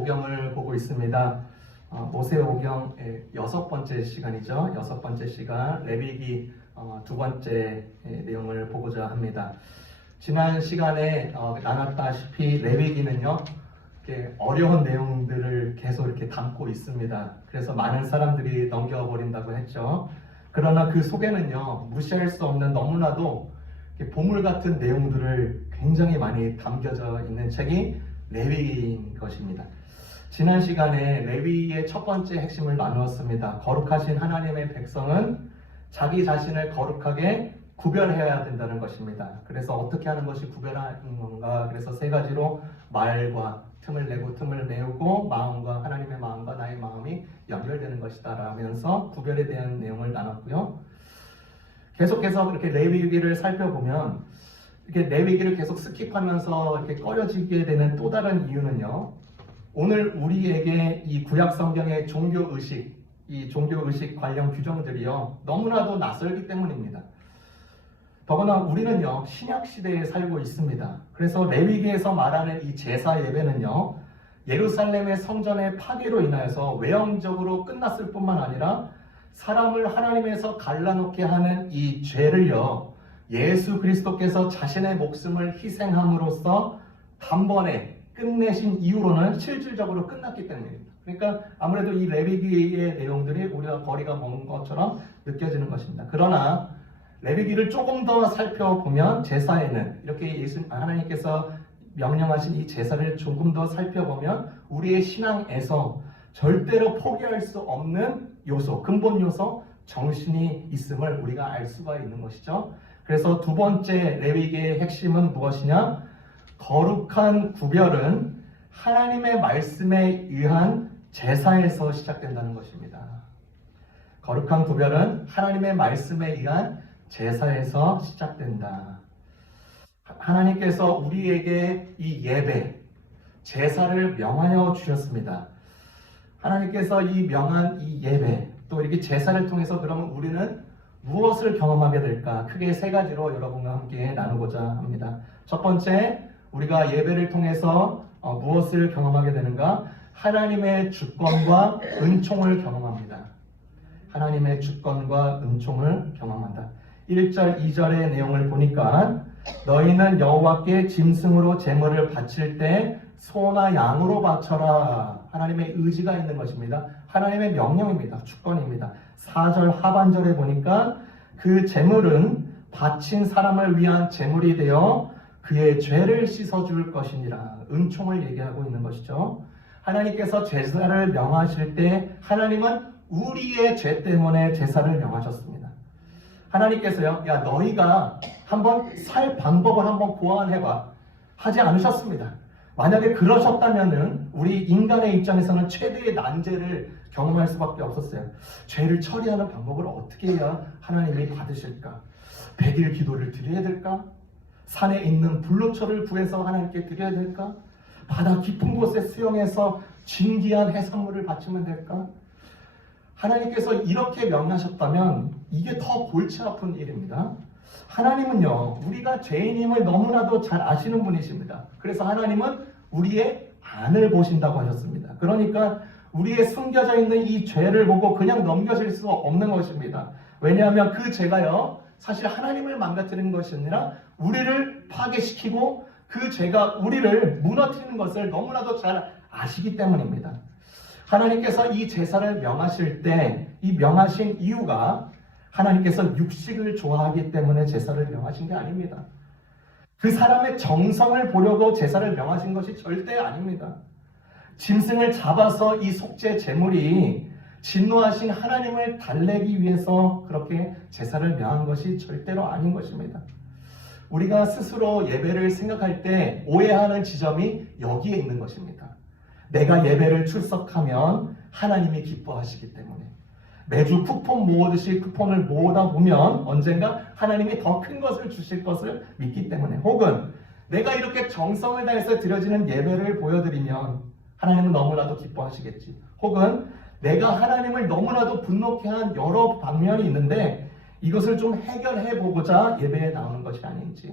오경을 보고 있습니다. 모세오경의 6번째 시간이죠. 6번째 시간 레위기 2번째 내용을 보고자 합니다. 지난 시간에 나눴다시피 레위기는요, 이렇게 어려운 내용들을 계속 이렇게 담고 있습니다. 그래서 많은 사람들이 넘겨버린다고 했죠. 그러나 그 속에는요, 무시할 수 없는 너무나도 보물 같은 내용들을 굉장히 많이 담겨져 있는 책이 레위기인 것입니다. 지난 시간에 레위기의 첫 번째 핵심을 나누었습니다. 거룩하신 하나님의 백성은 자기 자신을 거룩하게 구별해야 된다는 것입니다. 그래서 어떻게 하는 것이 구별하는 건가? 그래서 세 가지로 말과 틈을 내고 틈을 메우고 마음과 하나님의 마음과 나의 마음이 연결되는 것이다 라면서 구별에 대한 내용을 나눴고요. 계속해서 이렇게 레위기를 살펴보면 이렇게 레위기를 계속 스킵하면서 이렇게 꺼려지게 되는 또 다른 이유는요. 오늘 우리에게 이 구약 성경의 종교 의식 관련 규정들이요 너무나도 낯설기 때문입니다. 더구나 우리는요 신약 시대에 살고 있습니다. 그래서 레위기에서 말하는 이 제사 예배는요 예루살렘의 성전의 파괴로 인하여서 외형적으로 끝났을 뿐만 아니라 사람을 하나님에서 갈라놓게 하는 이 죄를요 예수 그리스도께서 자신의 목숨을 희생함으로써 단번에 끝내신 이후로는 실질적으로 끝났기 때문입니다. 그러니까 아무래도 이 레위기의 내용들이 우리가 거리가 먼 것처럼 느껴지는 것입니다. 그러나 레위기를 조금 더 살펴보면 제사에는 이렇게 하나님께서 명령하신 이 제사를 조금 더 살펴보면 우리의 신앙에서 절대로 포기할 수 없는 요소, 근본 요소, 정신이 있음을 우리가 알 수가 있는 것이죠. 그래서 두 번째 레위기의 핵심은 무엇이냐? 거룩한 구별은 하나님의 말씀에 의한 제사에서 시작된다는 것입니다. 거룩한 구별은 하나님의 말씀에 의한 제사에서 시작된다. 하나님께서 우리에게 이 예배, 제사를 명하여 주셨습니다. 하나님께서 이 명한 이 예배, 또 이렇게 제사를 통해서 그러면 우리는 무엇을 경험하게 될까? 크게 세 가지로 여러분과 함께 나누고자 합니다. 첫 번째, 우리가 예배를 통해서 무엇을 경험하게 되는가? 하나님의 주권과 은총을 경험합니다. 하나님의 주권과 은총을 경험한다. 1절, 2절의 내용을 보니까 너희는 여호와께 짐승으로 제물을 바칠 때 소나 양으로 바쳐라. 하나님의 의지가 있는 것입니다. 하나님의 명령입니다. 주권입니다. 4절 하반절에 보니까 그 제물은 바친 사람을 위한 제물이 되어 그의 죄를 씻어줄 것이니라. 은총을 얘기하고 있는 것이죠. 하나님께서 제사를 명하실 때 하나님은 우리의 죄 때문에 제사를 명하셨습니다. 하나님께서요, 야 너희가 한번 살 방법을 한번 고안해봐 하지 않으셨습니다. 만약에 그러셨다면은 우리 인간의 입장에서는 최대의 난제를 경험할 수밖에 없었어요. 죄를 처리하는 방법을 어떻게 해야 하나님이 받으실까? 100일 기도를 드려야 될까? 산에 있는 불로초를 구해서 하나님께 드려야 될까? 바다 깊은 곳에 수영해서 진귀한 해산물을 바치면 될까? 하나님께서 이렇게 명하셨다면 이게 더 골치 아픈 일입니다. 하나님은요, 우리가 죄인임을 너무나도 잘 아시는 분이십니다. 그래서 하나님은 우리의 안을 보신다고 하셨습니다. 그러니까 우리의 숨겨져 있는 이 죄를 보고 그냥 넘겨질 수 없는 것입니다. 왜냐하면 그 죄가요, 사실 하나님을 망가뜨리는 것이 아니라 우리를 파괴시키고 그 죄가 우리를 무너뜨리는 것을 너무나도 잘 아시기 때문입니다. 하나님께서 이 제사를 명하실 때 이 명하신 이유가 하나님께서 육식을 좋아하기 때문에 제사를 명하신 게 아닙니다. 그 사람의 정성을 보려고 제사를 명하신 것이 절대 아닙니다. 짐승을 잡아서 이 속죄 제물이 진노하신 하나님을 달래기 위해서 그렇게 제사를 명한 것이 절대로 아닌 것입니다. 우리가 스스로 예배를 생각할 때 오해하는 지점이 여기에 있는 것입니다. 내가 예배를 출석하면 하나님이 기뻐하시기 때문에 매주 쿠폰 모으듯이 쿠폰을 모으다 보면 언젠가 하나님이 더 큰 것을 주실 것을 믿기 때문에, 혹은 내가 이렇게 정성을 다해서 드려지는 예배를 보여드리면 하나님은 너무나도 기뻐하시겠지, 혹은 내가 하나님을 너무나도 분노케 한 여러 방면이 있는데 이것을 좀 해결해 보고자 예배에 나오는 것이 아닌지,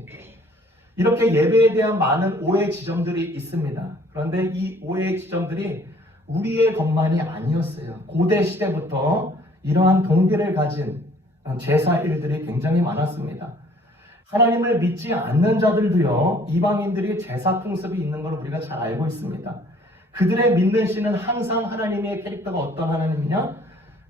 이렇게 예배에 대한 많은 오해 지점들이 있습니다. 그런데 이 오해 지점들이 우리의 것만이 아니었어요. 고대 시대부터 이러한 동기를 가진 제사 일들이 굉장히 많았습니다. 하나님을 믿지 않는 자들도요, 이방인들이 제사 풍습이 있는 걸 우리가 잘 알고 있습니다. 그들의 믿는 신은 항상 하나님의 캐릭터가 어떤 하나님이냐?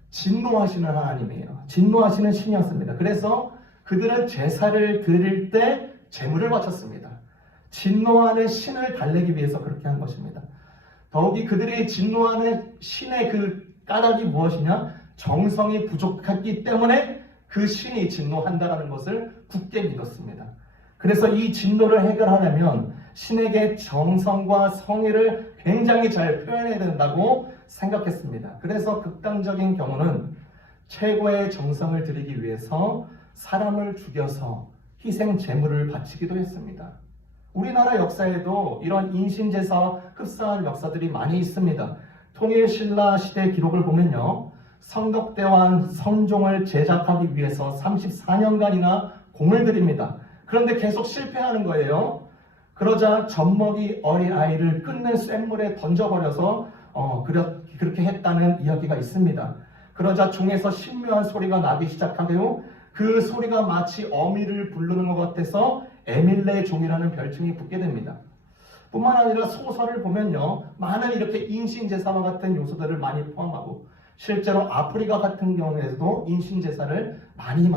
진노하시는 하나님이에요. 진노하시는 신이었습니다. 그래서 그들은 제사를 드릴 때 제물을 바쳤습니다. 진노하는 신을 달래기 위해서 그렇게 한 것입니다. 더욱이 그들이 진노하는 신의 그 까닭이 무엇이냐? 정성이 부족했기 때문에 그 신이 진노한다는 것을 굳게 믿었습니다. 그래서 이 진노를 해결하려면 신에게 정성과 성의를 굉장히 잘 표현해야 된다고 생각했습니다. 그래서 극단적인 경우는 최고의 정성을 들이기 위해서 사람을 죽여서 희생 제물을 바치기도 했습니다. 우리나라 역사에도 이런 인신제사와 흡사한 역사들이 많이 있습니다. 통일신라 시대 기록을 보면요, 성덕대왕 성종을 제작하기 위해서 34년간이나 공을 들입니다. 그런데 계속 실패하는 거예요. 그러자 젖먹이 어린아이를 끓는 쇳물에 던져버려서 그렇게 했다는 이야기가 있습니다. 그러자 종에서 신묘한 소리가 나기 시작하고 그 소리가 마치 어미를 부르는 것 같아서 에밀레 종이라는 별칭이 붙게 됩니다. 뿐만 아니라 소설을 보면요, 많은 이렇게 인신제사와 같은 요소들을 많이 포함하고 실제로 아프리카 같은 경우에도 인신제사를 많이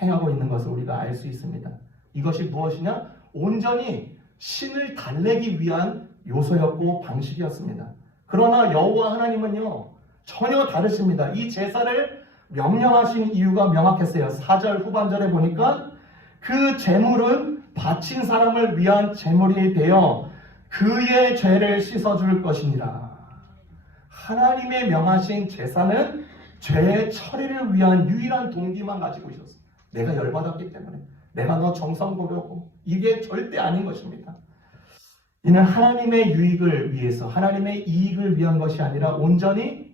행하고 있는 것을 우리가 알 수 있습니다. 이것이 무엇이냐? 온전히 신을 달래기 위한 요소였고 방식이었습니다. 그러나 여호와 하나님은요, 전혀 다르십니다. 이 제사를 명령하신 이유가 명확했어요. 4절 후반절에 보니까 그 제물은 바친 사람을 위한 제물이 되어 그의 죄를 씻어줄 것이니라. 하나님의 명하신 제사는 죄의 처리를 위한 유일한 동기만 가지고 있었어요. 내가 열받았기 때문에, 내가 너 정성 보려고. 이게 절대 아닌 것입니다. 이는 하나님의 유익을 위해서, 하나님의 이익을 위한 것이 아니라 온전히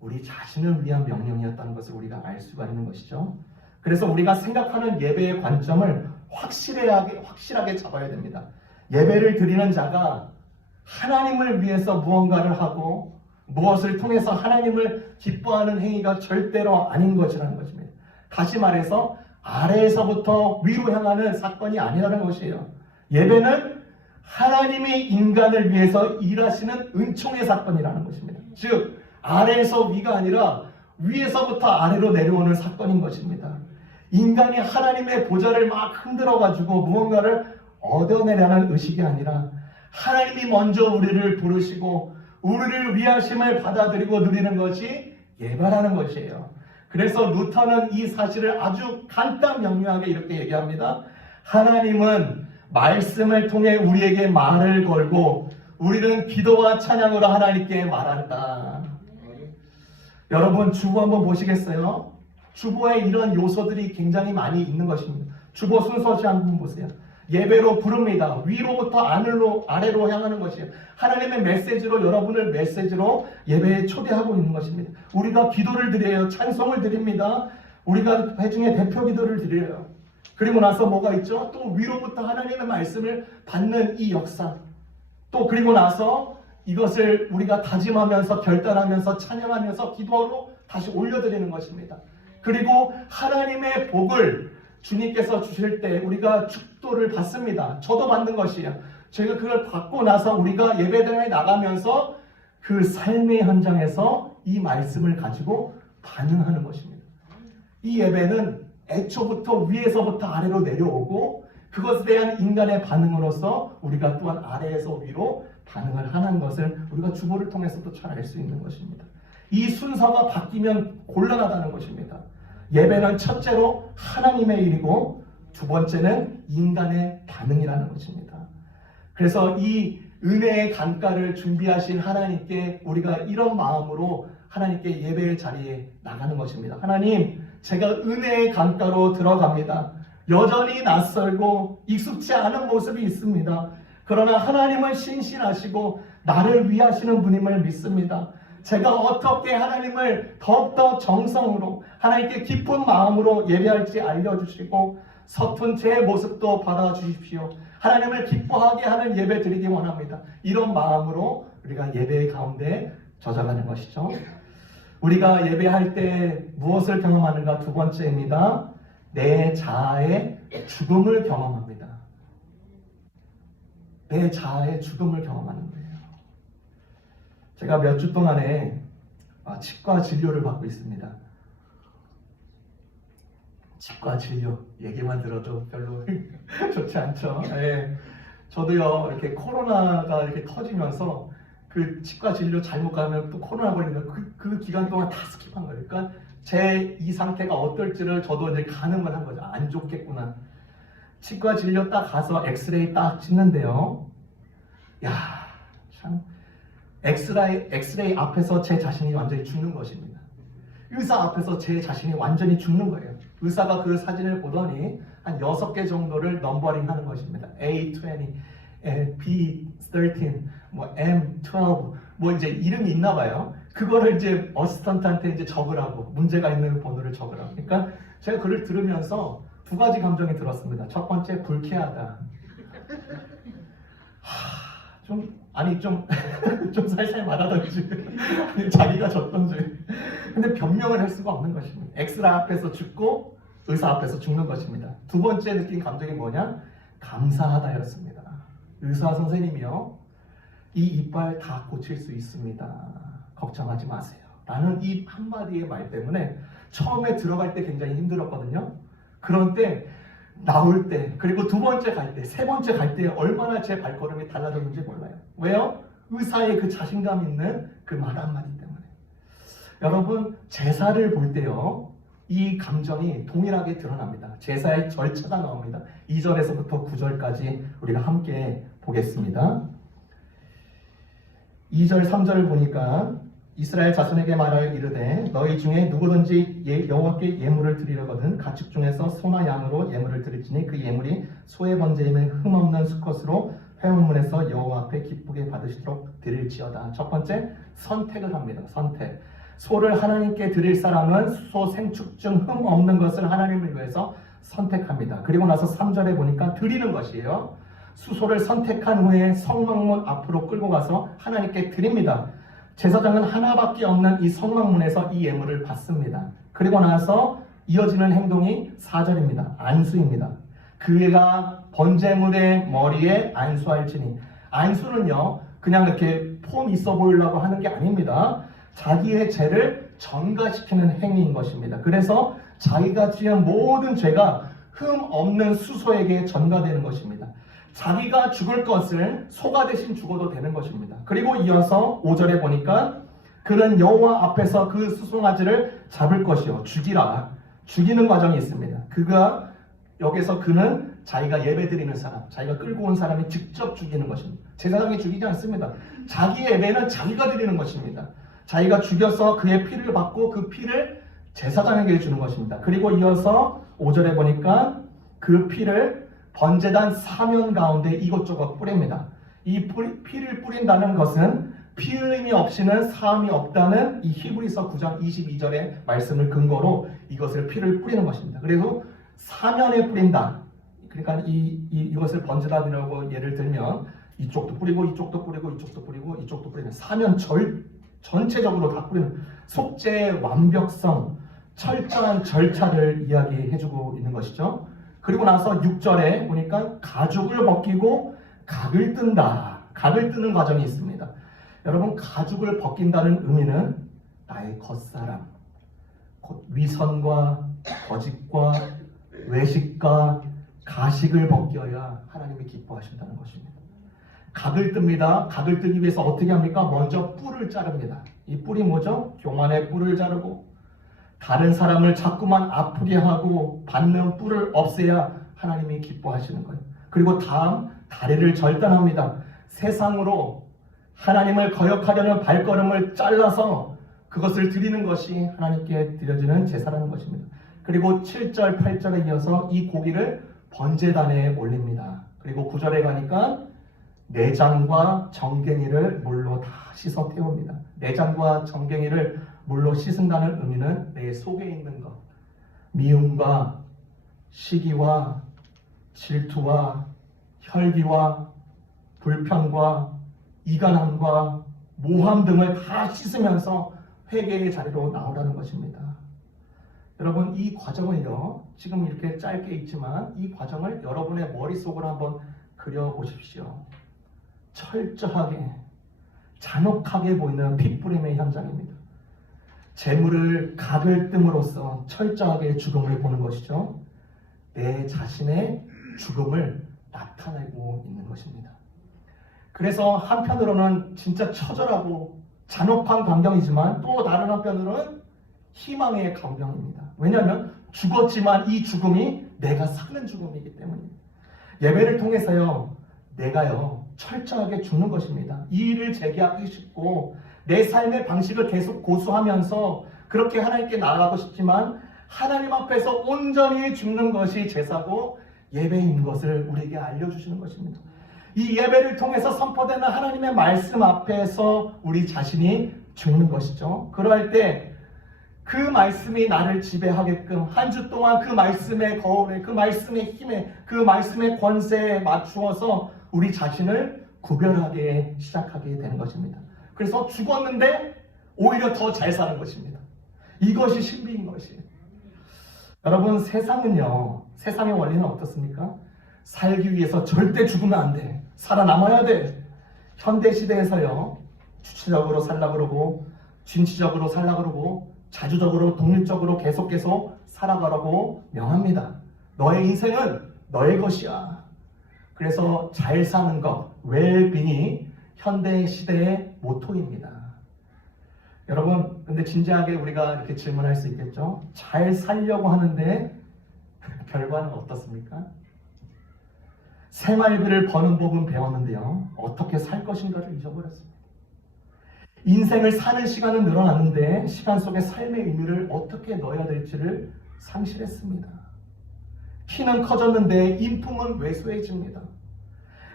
우리 자신을 위한 명령이었다는 것을 우리가 알 수가 있는 것이죠. 그래서 우리가 생각하는 예배의 관점을 확실하게 잡아야 됩니다. 예배를 드리는 자가 하나님을 위해서 무언가를 하고 무엇을 통해서 하나님을 기뻐하는 행위가 절대로 아닌 것이라는 것입니다. 다시 말해서 아래에서부터 위로 향하는 사건이 아니라는 것이에요. 예배는 하나님이 인간을 위해서 일하시는 은총의 사건이라는 것입니다. 즉 아래에서 위가 아니라 위에서부터 아래로 내려오는 사건인 것입니다. 인간이 하나님의 보좌를 막 흔들어가지고 무언가를 얻어내려는 의식이 아니라 하나님이 먼저 우리를 부르시고 우리를 위하심을 받아들이고 누리는 것이 예배라는 것이에요. 그래서 루터는 이 사실을 아주 간단 명료하게 이렇게 얘기합니다. 하나님은 말씀을 통해 우리에게 말을 걸고 우리는 기도와 찬양으로 하나님께 말한다. 여러분 주보 한번 보시겠어요? 주보에 이런 요소들이 굉장히 많이 있는 것입니다. 주보 순서시 한번 보세요. 예배로 부릅니다. 위로부터 아래로 향하는 것이에요. 하나님의 메시지로 여러분을 메시지로 예배에 초대하고 있는 것입니다. 우리가 기도를 드려요. 찬송을 드립니다. 우리가 회중의 대표 기도를 드려요. 그리고 나서 뭐가 있죠? 또 위로부터 하나님의 말씀을 받는 이 역사. 또 그리고 나서 이것을 우리가 다짐하면서 결단하면서 찬양하면서 기도로 다시 올려드리는 것입니다. 그리고 하나님의 복을 주님께서 주실 때 우리가 축도를 받습니다. 저도 받는 것이에요. 저희가 그걸 받고 나서 우리가 예배당에 나가면서 그 삶의 현장에서 이 말씀을 가지고 반응하는 것입니다. 이 예배는 애초부터 위에서부터 아래로 내려오고 그것에 대한 인간의 반응으로서 우리가 또한 아래에서 위로 반응을 하는 것을 우리가 주보를 통해서도 잘 알 수 있는 것입니다. 이 순서가 바뀌면 곤란하다는 것입니다. 예배는 첫째로 하나님의 일이고 두 번째는 인간의 반응이라는 것입니다. 그래서 이 은혜의 강가를 준비하신 하나님께 우리가 이런 마음으로 하나님께 예배의 자리에 나가는 것입니다. 하나님, 제가 은혜의 강가로 들어갑니다. 여전히 낯설고 익숙치 않은 모습이 있습니다. 그러나 하나님은 신실하시고 나를 위하시는 분임을 믿습니다. 제가 어떻게 하나님을 더욱더 정성으로 하나님께 깊은 마음으로 예배할지 알려주시고 서툰 제 모습도 받아주십시오. 하나님을 기뻐하게 하는 예배 드리기 원합니다. 이런 마음으로 우리가 예배 가운데 젖어가는 것이죠. 우리가 예배할 때 무엇을 경험하는가? 두 번째입니다. 내 자아의 죽음을 경험합니다. 내 자아의 죽음을 경험하는 거예요. 제가 몇 주 동안에 치과 진료를 받고 있습니다. 치과 진료 얘기만 들어도 별로 좋지 않죠. 네. 저도요 이렇게 코로나가 이렇게 터지면서 그 치과 진료 잘못 가면 또 코로나 걸리면 그 기간 동안 다 스킵한 거예요. 그러니까 제 이 상태가 어떨지를 저도 이제 가늠을 한 거죠. 안 좋겠구나. 치과 진료 딱 가서 엑스레이 딱 찍는데요. 야, 참 엑스레이 앞에서 제 자신이 완전히 죽는 것입니다. 의사 앞에서 제 자신이 완전히 죽는 거예요. 의사가 그 사진을 보더니 한 6개 정도를 넘버링 하는 것입니다. A20, B13, 뭐 M12, 뭐 이제 이름이 있나 봐요. 그거를 이제 어시스턴트한테 이제 적으라고, 문제가 있는 번호를 적으라고. 그러니까 제가 그걸 들으면서 두 가지 감정이 들었습니다. 첫 번째, 불쾌하다. 좀 살살 맞아던지 자기가 졌던지. 근데 변명을 할 수가 없는 것입니다. 엑스라 앞에서 죽고 의사 앞에서 죽는 것입니다. 두 번째 느낀 감정이 뭐냐? 감사하다였습니다. 의사 선생님이요, 이 이빨 다 고칠 수 있습니다. 걱정하지 마세요. 라는 이 한마디의 말 때문에 처음에 들어갈 때 굉장히 힘들었거든요. 그런 때 나올 때, 그리고 두 번째 갈 때, 세 번째 갈 때 얼마나 제 발걸음이 달라졌는지 몰라요. 왜요? 의사의 그 자신감 있는 그 말 한마디 때문에. 여러분, 제사를 볼 때요, 이 감정이 동일하게 드러납니다. 제사의 절차가 나옵니다. 2절에서부터 9절까지 우리가 함께 보겠습니다. 2절, 3절을 보니까 이스라엘 자손에게 말하여 이르되 너희 중에 누구든지 여호와께 예물을 드리려거든 가축 중에서 소나 양으로 예물을 드릴지니 그 예물이 소의 번제임에 흠없는 수컷으로 회원문에서 여호와 앞에 기쁘게 받으시도록 드릴지어다. 첫 번째, 선택을 합니다. 선택. 소를 하나님께 드릴 사람은 소 생축 중 흠 없는 것을 하나님을 위해서 선택합니다. 그리고 나서 3절에 보니까 드리는 것이에요. 수소를 선택한 후에 성막문 앞으로 끌고 가서 하나님께 드립니다. 제사장은 하나밖에 없는 이 성막문에서 이 예물을 받습니다. 그리고 나서 이어지는 행동이 4절입니다. 안수입니다. 그가 번제물의 머리에 안수할지니. 안수는요, 그냥 이렇게 폼 있어 보이려고 하는 게 아닙니다. 자기의 죄를 전가시키는 행위인 것입니다. 그래서 자기가 지은 모든 죄가 흠 없는 수소에게 전가되는 것입니다. 자기가 죽을 것을 소가 대신 죽어도 되는 것입니다. 그리고 이어서 5절에 보니까 그는 여호와 앞에서 그 수송아지를 잡을 것이요 죽이라. 죽이는 과정이 있습니다. 여기서 그는 자기가 예배드리는 사람, 자기가 끌고 온 사람이 직접 죽이는 것입니다. 제사장이 죽이지 않습니다. 자기 예배는 자기가 드리는 것입니다. 자기가 죽여서 그의 피를 받고 그 피를 제사장에게 주는 것입니다. 그리고 이어서 5절에 보니까 그 피를 번제단 사면 가운데 이것저것 뿌립니다. 이 피를 뿌린다는 것은 피 흘림이 없이는 사함이 없다는 이 히브리서 9장 22절의 말씀을 근거로 이것을 피를 뿌리는 것입니다. 그리고 사면에 뿌린다. 그러니까 이것을 번제단이라고 예를 들면 이쪽도 뿌리고 이쪽도 뿌리고 이쪽도 뿌리고 이쪽도 뿌리는 사면 전체적으로 다 뿌리는 속죄의 완벽성, 철저한 절차를 이야기해주고 있는 것이죠. 그리고 나서 6절에 보니까 가죽을 벗기고 각을 뜬다. 각을 뜨는 과정이 있습니다. 여러분, 가죽을 벗긴다는 의미는 나의 겉사람, 곧 위선과 거짓과 외식과 가식을 벗겨야 하나님이 기뻐하신다는 것입니다. 각을 뜹니다. 각을 뜨기 위해서 어떻게 합니까? 먼저 뿔을 자릅니다. 이 뿔이 뭐죠? 교만의 뿔을 자르고 다른 사람을 자꾸만 아프게 하고 받는 뿔을 없애야 하나님이 기뻐하시는 거예요. 그리고 다음, 다리를 절단합니다. 세상으로 하나님을 거역하려는 발걸음을 잘라서 그것을 드리는 것이 하나님께 드려지는 제사라는 것입니다. 그리고 7절, 8절에 이어서 이 고기를 번제단에 올립니다. 그리고 9절에 가니까 내장과 정갱이를 물로 다 씻어 태웁니다. 내장과 정갱이를 물로 씻은다는 의미는 내 속에 있는 것, 미움과 시기와 질투와 혈기와 불평과 이간함과 모함 등을 다 씻으면서 회개의 자리로 나오라는 것입니다. 여러분, 이 과정을요, 지금 이렇게 짧게 있지만 이 과정을 여러분의 머릿속으로 한번 그려보십시오. 철저하게 잔혹하게 보이는 핏부림의 현장입니다. 재물을 각을 뜸으로써 철저하게 죽음을 보는 것이죠. 내 자신의 죽음을 나타내고 있는 것입니다. 그래서 한편으로는 진짜 처절하고 잔혹한 광경이지만 또 다른 한편으로는 희망의 광경입니다. 왜냐하면 죽었지만 이 죽음이 내가 사는 죽음이기 때문입니다. 예배를 통해서요, 내가요 철저하게 죽는 것입니다. 이 일을 제기하기 쉽고 내 삶의 방식을 계속 고수하면서 그렇게 하나님께 나아가고 싶지만 하나님 앞에서 온전히 죽는 것이 제사고 예배인 것을 우리에게 알려주시는 것입니다. 이 예배를 통해서 선포되는 하나님의 말씀 앞에서 우리 자신이 죽는 것이죠. 그럴 때 그 말씀이 나를 지배하게끔 한 주 동안 그 말씀의 거울에, 그 말씀의 힘에, 그 말씀의 권세에 맞추어서 우리 자신을 구별하게 시작하게 되는 것입니다. 그래서 죽었는데 오히려 더 잘 사는 것입니다. 이것이 신비인 것이에요. 여러분, 세상은요, 세상의 원리는 어떻습니까? 살기 위해서 절대 죽으면 안 돼. 살아남아야 돼. 현대시대에서요, 주체적으로 살라 그러고 진취적으로 살라 그러고 자주적으로 독립적으로 계속 살아가라고 명합니다. 너의 인생은 너의 것이야. 그래서 잘 사는 것, 웰빙이 현대시대의 모토입니다. 여러분, 근데 진지하게 우리가 이렇게 질문할 수 있겠죠? 잘 살려고 하는데 결과는 어떻습니까? 생활비를 버는 법은 배웠는데요, 어떻게 살 것인가를 잊어버렸습니다. 인생을 사는 시간은 늘어났는데 시간 속에 삶의 의미를 어떻게 넣어야 될지를 상실했습니다. 키는 커졌는데 인품은 왜소해집니다.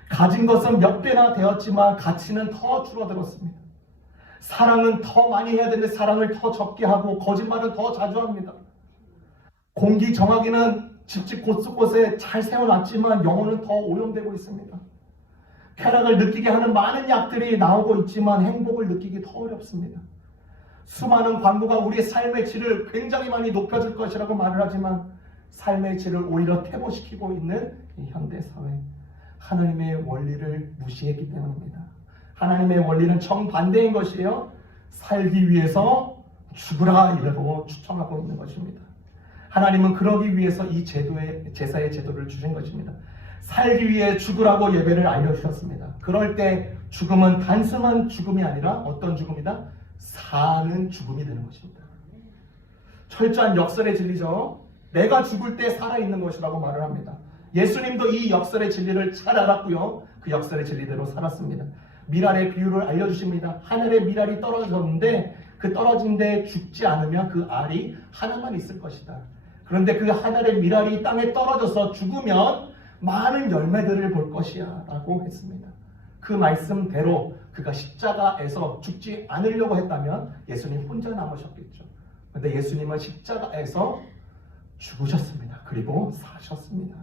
가진 것은 몇 배나 되었지만 가치는 더 줄어들었습니다. 사랑은 더 많이 해야 되는데 사랑을 더 적게 하고 거짓말은 더 자주 합니다. 공기 정화기는 집집 곳곳에 잘 세워놨지만 영혼은 더 오염되고 있습니다. 쾌락을 느끼게 하는 많은 약들이 나오고 있지만 행복을 느끼기 더 어렵습니다. 수많은 광고가 우리의 삶의 질을 굉장히 많이 높여줄 것이라고 말을 하지만 삶의 질을 오히려 퇴보시키고 있는 이 현대사회, 하나님의 원리를 무시했기 때문입니다. 하나님의 원리는 정반대인 것이에요. 살기 위해서 죽으라 이라고 추천하고 있는 것입니다. 하나님은 그러기 위해서 이 제사의 제도를 주신 것입니다. 살기 위해 죽으라고 예배를 알려주셨습니다. 그럴 때 죽음은 단순한 죽음이 아니라 어떤 죽음이다? 사는 죽음이 되는 것입니다. 철저한 역설의 진리죠. 내가 죽을 때 살아있는 것이라고 말을 합니다. 예수님도 이 역설의 진리를 잘 알았고요, 그 역설의 진리대로 살았습니다. 미랄의 비유를 알려주십니다. 하늘에 미랄이 떨어졌는데 그 떨어진 데 죽지 않으면 그 알이 하나만 있을 것이다. 그런데 그 하늘의 미랄이 땅에 떨어져서 죽으면 많은 열매들을 볼 것이야 라고 했습니다. 그 말씀대로 그가 십자가에서 죽지 않으려고 했다면 예수님 혼자 남으셨겠죠. 그런데 예수님은 십자가에서 죽으셨습니다. 그리고 사셨습니다.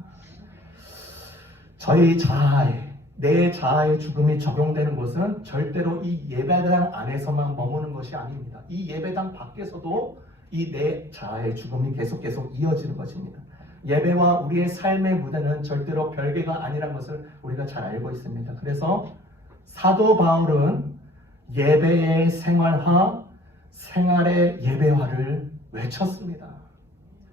저희 자아에, 내 자아의 죽음이 적용되는 것은 절대로 이 예배당 안에서만 머무는 것이 아닙니다. 이 예배당 밖에서도 이 내 자아의 죽음이 계속 이어지는 것입니다. 예배와 우리의 삶의 무대는 절대로 별개가 아니라는 것을 우리가 잘 알고 있습니다. 그래서 사도 바울은 예배의 생활화, 생활의 예배화를 외쳤습니다.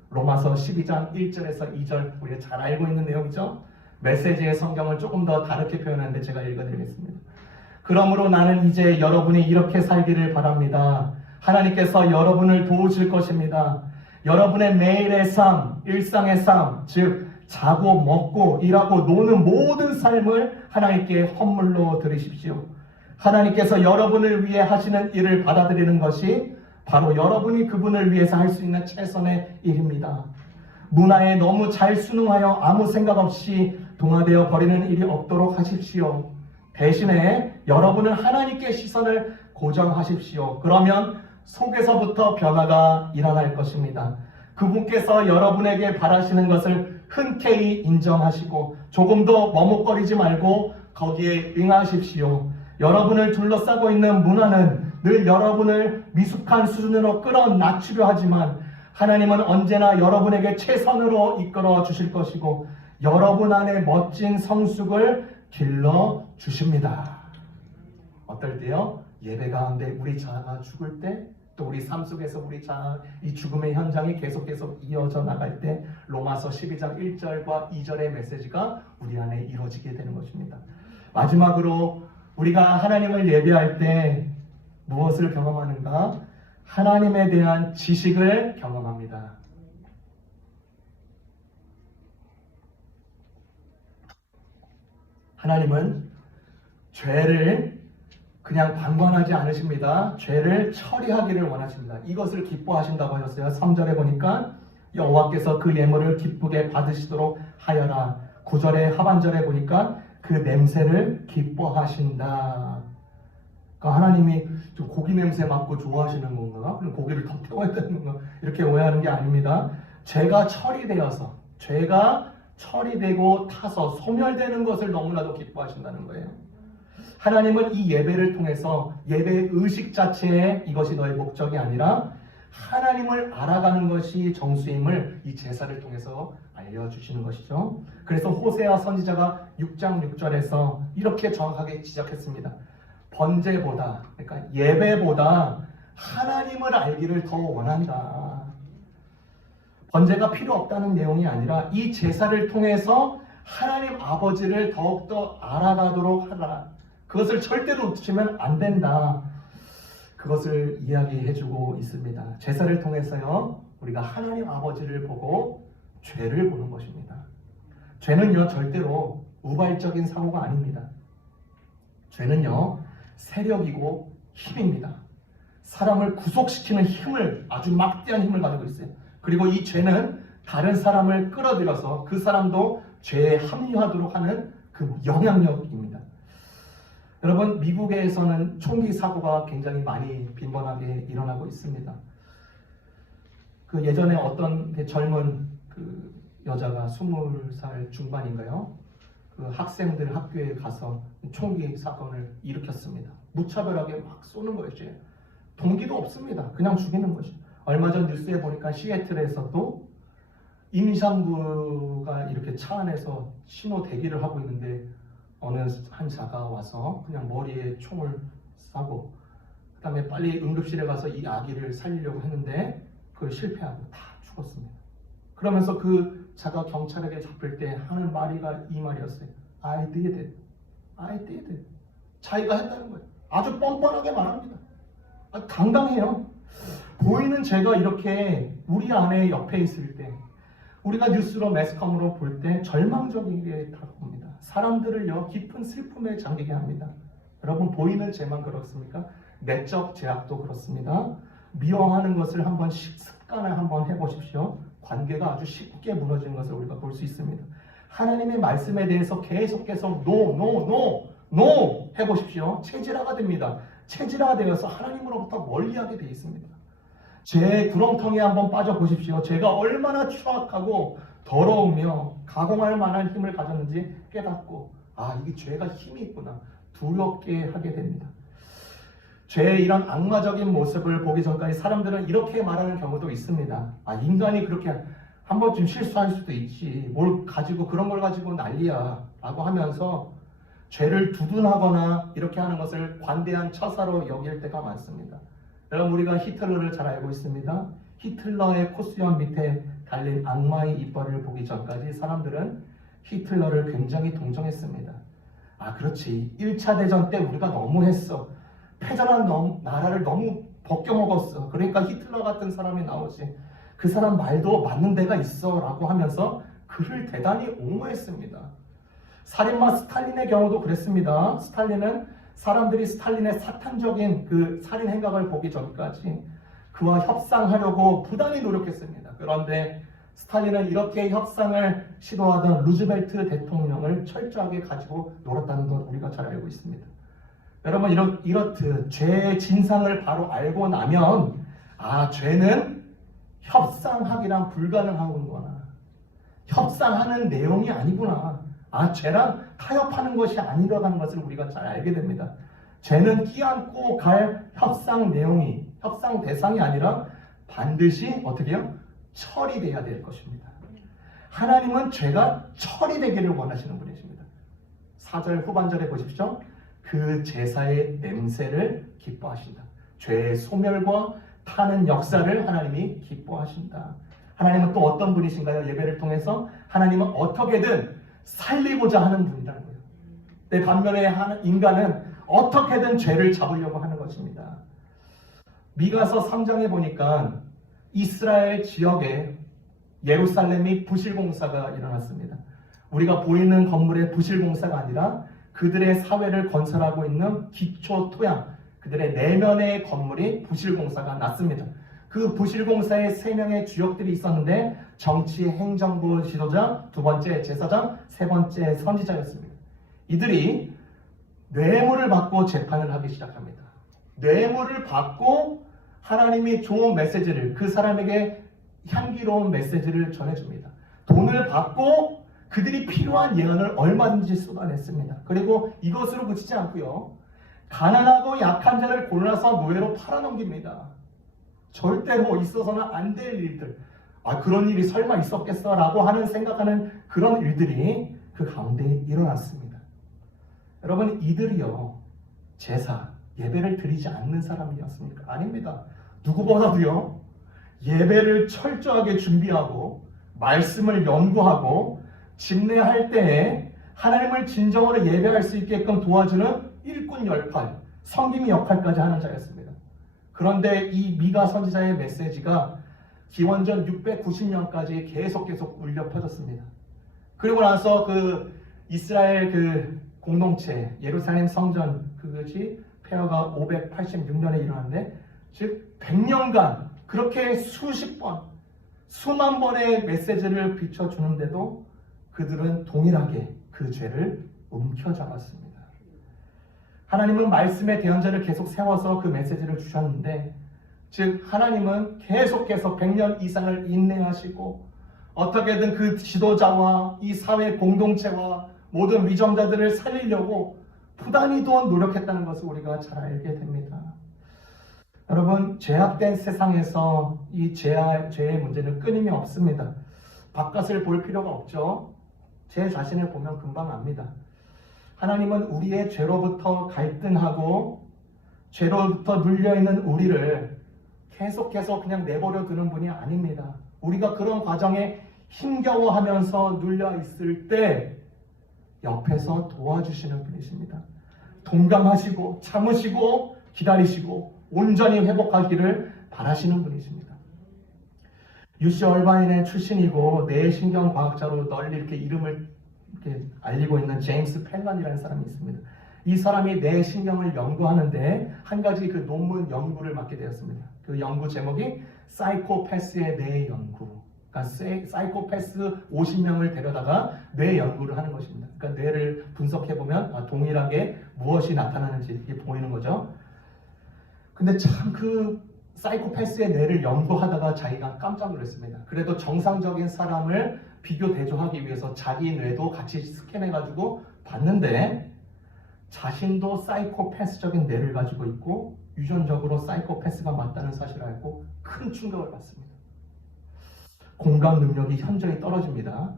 로마서 12장 1절에서 2절 우리가 잘 알고 있는 내용이죠. 메시지의 성경을 조금 더 다르게 표현하는데 제가 읽어드리겠습니다. 그러므로 나는 이제 여러분이 이렇게 살기를 바랍니다. 하나님께서 여러분을 도우실 것입니다. 여러분의 매일의 삶, 일상의 삶, 즉 자고 먹고 일하고 노는 모든 삶을 하나님께 헌물로 드리십시오. 하나님께서 여러분을 위해 하시는 일을 받아들이는 것이 바로 여러분이 그분을 위해서 할 수 있는 최선의 일입니다. 문화에 너무 잘 순응하여 아무 생각 없이 동화되어 버리는 일이 없도록 하십시오. 대신에 여러분은 하나님께 시선을 고정하십시오. 그러면 속에서부터 변화가 일어날 것입니다. 그분께서 여러분에게 바라시는 것을 흔쾌히 인정하시고 조금 더 머뭇거리지 말고 거기에 응하십시오. 여러분을 둘러싸고 있는 문화는 늘 여러분을 미숙한 수준으로 끌어낮추려 하지만 하나님은 언제나 여러분에게 최선으로 이끌어 주실 것이고 여러분 안에 멋진 성숙을 길러 주십니다. 어떨 때요? 예배 가운데 우리 자아가 죽을 때, 또 우리 삶 속에서 우리 자아 이 죽음의 현장이 계속 이어져 나갈 때 로마서 12장 1절과 2절의 메시지가 우리 안에 이루어지게 되는 것입니다. 마지막으로 우리가 하나님을 예배할 때 무엇을 경험하는가? 하나님에 대한 지식을 경험합니다. 하나님은 죄를 그냥 방관하지 않으십니다. 죄를 처리하기를 원하십니다. 이것을 기뻐하신다고 하셨어요. 3절에 보니까 여호와께서 그 예물을 기쁘게 받으시도록 하여라. 9절의 하반절에 보니까 그 냄새를 기뻐하신다. 그러니까 하나님이 고기 냄새 맡고 좋아하시는 건가? 그럼 고기를 더 태워야 되는 건가? 이렇게 오해하는 게 아닙니다. 죄가 처리되고 타서 소멸되는 것을 너무나도 기뻐하신다는 거예요. 하나님은 이 예배를 통해서 예배의 의식 자체에 이것이 너의 목적이 아니라 하나님을 알아가는 것이 정수임을 이 제사를 통해서 알려주시는 것이죠. 그래서 호세아 선지자가 6장 6절에서 이렇게 정확하게 지적했습니다. 번제보다, 그러니까 예배보다 하나님을 알기를 더 원한다. 번제가 필요 없다는 내용이 아니라 이 제사를 통해서 하나님 아버지를 더욱더 알아가도록 하라. 그것을 절대로 놓치면 안 된다. 그것을 이야기해주고 있습니다. 제사를 통해서요, 우리가 하나님 아버지를 보고 죄를 보는 것입니다. 죄는요, 절대로 우발적인 사고가 아닙니다. 죄는요, 세력이고 힘입니다. 사람을 구속시키는 힘을, 아주 막대한 힘을 가지고 있어요. 그리고 이 죄는 다른 사람을 끌어들여서 그 사람도 죄에 합류하도록 하는 그 영향력입니다. 여러분, 미국에서는 총기 사고가 굉장히 많이 빈번하게 일어나고 있습니다. 그 예전에 어떤 젊은 그 여자가 20살 중반인가요? 그 학생들 학교에 가서 총기 사건을 일으켰습니다. 무차별하게 막 쏘는 것이죠. 동기도 없습니다. 그냥 죽이는 것이죠. 얼마 전 뉴스에 보니까 시애틀에서도 임산부가 이렇게 차 안에서 신호 대기를 하고 있는데 어느 한 자가 와서 그냥 머리에 총을 쏴고 그 다음에 빨리 응급실에 가서 이 아기를 살리려고 했는데 그걸 실패하고 다 죽었습니다. 그러면서 그 자가 경찰에게 잡힐 때 하는 말이가 이 말이었어요. I did it. I did it. 자기가 했다는 거예요. 아주 뻔뻔하게 말합니다. 당당해요. 보이는 죄가 이렇게 우리 안에 옆에 있을 때 우리가 뉴스로 매스컴으로 볼 때 절망적이게 다가옵니다. 사람들을요 깊은 슬픔에 잠기게 합니다. 여러분, 보이는 죄만 그렇습니까? 내적 죄악도 그렇습니다. 미워하는 것을 한번 습관을 한번 해보십시오. 관계가 아주 쉽게 무너지는 것을 우리가 볼 수 있습니다. 하나님의 말씀에 대해서 계속 NO 해보십시오. 체질화가 됩니다. 체질화가 되어서 하나님으로부터 멀리하게 되어 있습니다. 죄의 구렁텅이에 한번 빠져보십시오. 죄가 얼마나 추악하고 더러우며 가공할 만한 힘을 가졌는지 깨닫고 이게 죄가 힘이 있구나 두렵게 하게 됩니다. 죄의 이런 악마적인 모습을 보기 전까지 사람들은 이렇게 말하는 경우도 있습니다. 인간이 그렇게 한 번쯤 실수할 수도 있지, 뭘 가지고 그런 걸 가지고 난리야 라고 하면서 죄를 두둔하거나 이렇게 하는 것을 관대한 처사로 여길 때가 많습니다. 여러분, 우리가 히틀러를 잘 알고 있습니다. 히틀러의 코수염 밑에 달린 악마의 이빨을 보기 전까지 사람들은 히틀러를 굉장히 동정했습니다. 그렇지, 1차 대전 때 우리가 너무했어. 패전한 나라를 너무 벗겨먹었어. 그러니까 히틀러 같은 사람이 나오지. 그 사람 말도 맞는 데가 있어 라고 하면서 그를 대단히 옹호했습니다. 살인마 스탈린의 경우도 그랬습니다. 스탈린은 사람들이 스탈린의 사탄적인 그 살인 행각을 보기 전까지 그와 협상하려고 부단히 노력했습니다. 그런데 스탈린은 이렇게 협상을 시도하던 루즈벨트 대통령을 철저하게 가지고 놀았다는 것 우리가 잘 알고 있습니다. 여러분, 이렇듯 죄의 진상을 바로 알고 나면 죄는 협상하기란 불가능한 거구나. 협상하는 내용이 아니구나. 죄랑 타협하는 것이 아니라는 것을 우리가 잘 알게 됩니다. 죄는 끼안고 갈 협상 내용이, 협상 대상이 아니라 반드시 어떻게 해요? 처리돼야 될 것입니다. 하나님은 죄가 처리되기를 원하시는 분이십니다. 4절 후반절에 보십시오. 그 제사의 냄새를 기뻐하신다. 죄의 소멸과 타는 역사를 하나님이 기뻐하신다. 하나님은 또 어떤 분이신가요? 예배를 통해서 하나님은 어떻게든 살리고자 하는 분이라는 거예요. 내 반면에 인간은 어떻게든 죄를 잡으려고 하는 것입니다. 미가서 3장에 보니까 이스라엘 지역에 예루살렘이 부실공사가 일어났습니다. 우리가 보이는 건물의 부실공사가 아니라 그들의 사회를 건설하고 있는 기초 토양, 그들의 내면의 건물이 부실공사가 났습니다. 그 부실공사에 3명의 주역들이 있었는데 정치 행정부 지도자, 2번째 제사장, 3번째 선지자였습니다. 이들이 뇌물을 받고 재판을 하기 시작합니다. 뇌물을 받고 하나님이 좋은 메시지를, 그 사람에게 향기로운 메시지를 전해줍니다. 돈을 받고 그들이 필요한 예언을 얼마든지 쏟아냈습니다. 그리고 이것으로 그치지 않고요, 가난하고 약한 자를 골라서 노예로 팔아넘깁니다. 절대로 있어서는 안 될 일들, 그런 일이 설마 있었겠어 라고 생각하는 그런 일들이 그 가운데 일어났습니다. 여러분, 이들이요, 제사, 예배를 드리지 않는 사람이었습니까? 아닙니다. 누구보다도요, 예배를 철저하게 준비하고 말씀을 연구하고 집례할 때에 하나님을 진정으로 예배할 수 있게끔 도와주는 일꾼 역할, 섬김의 역할까지 하는 자였습니다. 그런데 이 미가 선지자의 메시지가 기원전 690년까지 계속 울려 퍼졌습니다. 그리고 나서 그 이스라엘 그 공동체, 예루살렘 성전, 그것이 폐허가 586년에 일어났는데, 즉 100년간 그렇게 수십 번, 수만 번의 메시지를 비춰주는데도 그들은 동일하게 그 죄를 움켜잡았습니다. 하나님은 말씀의 대언자를 계속 세워서 그 메시지를 주셨는데, 즉 하나님은 계속해서 100년 이상을 인내하시고 어떻게든 그 지도자와 이 사회 공동체와 모든 위정자들을 살리려고 부단히도 노력했다는 것을 우리가 잘 알게 됩니다. 여러분, 죄악된 세상에서 이 죄의 문제는 끊임이 없습니다. 바깥을 볼 필요가 없죠. 제 자신을 보면 금방 압니다. 하나님은 우리의 죄로부터 갈등하고 죄로부터 눌려있는 우리를 계속해서 그냥 내버려 두는 분이 아닙니다. 우리가 그런 과정에 힘겨워하면서 눌려있을 때 옆에서 도와주시는 분이십니다. 동감하시고 참으시고 기다리시고 온전히 회복하기를 바라시는 분이십니다. UC 얼바인의 출신이고 뇌신경과학자로 널리 이렇게 이름을 이렇게 알리고 있는 제임스 펠런이라는 사람이 있습니다. 이 사람이 뇌신경을 연구하는데 한 가지 그 논문 연구를 맡게 되었습니다. 그 연구 제목이 사이코패스의 뇌 연구. 그러니까 사이코패스 50명을 데려다가 뇌 연구를 하는 것입니다. 그러니까 뇌를 분석해 보면 동일하게 무엇이 나타나는지 이렇게 보이는 거죠. 근데 참 그 사이코패스의 뇌를 연구하다가 자기가 깜짝 놀랐습니다. 그래도 정상적인 사람을 비교 대조하기 위해서 자기 뇌도 같이 스캔해가지고 봤는데 자신도 사이코패스적인 뇌를 가지고 있고 유전적으로 사이코패스가 맞다는 사실을 알고 큰 충격을 받습니다. 공감 능력이 현저히 떨어집니다.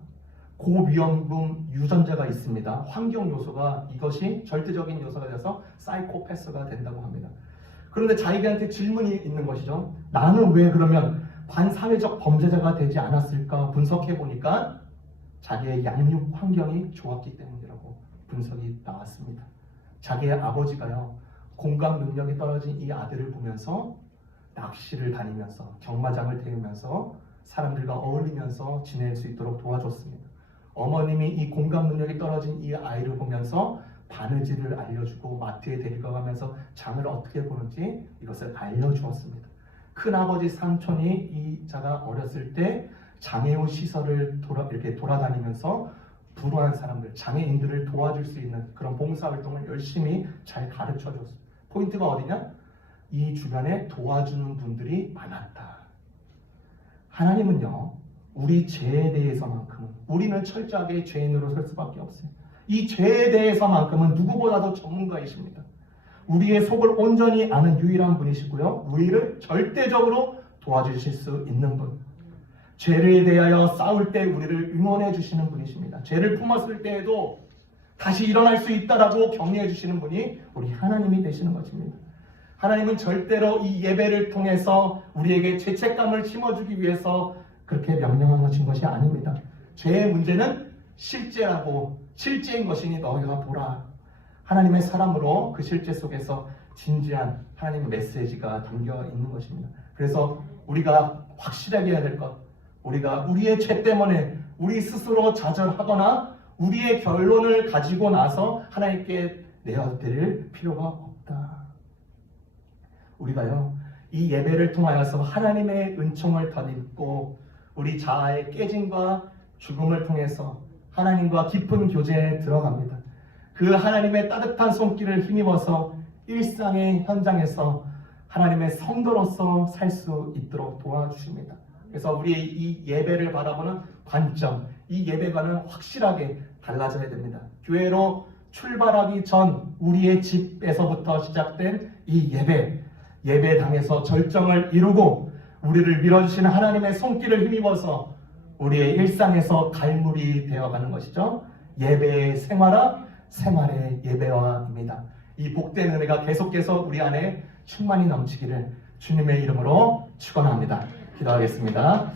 고위험군 유전자가 있습니다. 환경 요소가 이것이 절대적인 요소가 돼서 사이코패스가 된다고 합니다. 그런데 자기한테 질문이 있는 것이죠. 나는 왜 그러면 반사회적 범죄자가 되지 않았을까 분석해 보니까 자기의 양육 환경이 좋았기 때문이라고 분석이 나왔습니다. 자기의 아버지가요, 공감 능력이 떨어진 이 아들을 보면서 낚시를 다니면서 경마장을 태우면서 사람들과 어울리면서 지낼 수 있도록 도와줬습니다. 어머님이 이 공감 능력이 떨어진 이 아이를 보면서 바느질을 알려주고 마트에 데리고 가면서 장을 어떻게 보는지 이것을 알려주었습니다. 큰아버지 삼촌이 이 자가 어렸을 때 장애우 시설을 이렇게 돌아다니면서 불우한 사람들, 장애인들을 도와줄 수 있는 그런 봉사활동을 열심히 잘 가르쳐줬습니다. 포인트가 어디냐? 이 주변에 도와주는 분들이 많았다. 하나님은요, 우리 죄에 대해서만큼은 우리는 철저하게 죄인으로 설 수밖에 없어요. 이 죄에 대해서만큼은 누구보다도 전문가이십니다. 우리의 속을 온전히 아는 유일한 분이시고요. 우리를 절대적으로 도와주실 수 있는 분. 죄에 대하여 싸울 때 우리를 응원해 주시는 분이십니다. 죄를 품었을 때에도 다시 일어날 수 있다라고 격려해 주시는 분이 우리 하나님이 되시는 것입니다. 하나님은 절대로 이 예배를 통해서 우리에게 죄책감을 심어주기 위해서 그렇게 명령하신 것이 아닙니다. 죄의 문제는 실제인 것이니 너희가 보라. 하나님의 사람으로 그 실제 속에서 진지한 하나님의 메시지가 담겨 있는 것입니다. 그래서 우리가 확실하게 해야 될 것, 우리가 우리의 죄 때문에 우리 스스로 좌절하거나 우리의 결론을 가지고 나서 하나님께 내어드릴 필요가 없다. 우리가요, 이 예배를 통하여서 하나님의 은총을 덧입고 우리 자아의 깨짐과 죽음을 통해서 하나님과 깊은 교제에 들어갑니다. 그 하나님의 따뜻한 손길을 힘입어서 일상의 현장에서 하나님의 성도로서 살 수 있도록 도와주십니다. 그래서 우리의 이 예배를 바라보는 관점, 이 예배관은 확실하게 달라져야 됩니다. 교회로 출발하기 전 우리의 집에서부터 시작된 이 예배당에서 절정을 이루고 우리를 밀어주시는 하나님의 손길을 힘입어서 우리의 일상에서 갈물이 되어가는 것이죠. 예배의 생활의 예배화입니다. 이 복된 은혜가 계속해서 우리 안에 충만히 넘치기를 주님의 이름으로 축원합니다. 기도하겠습니다.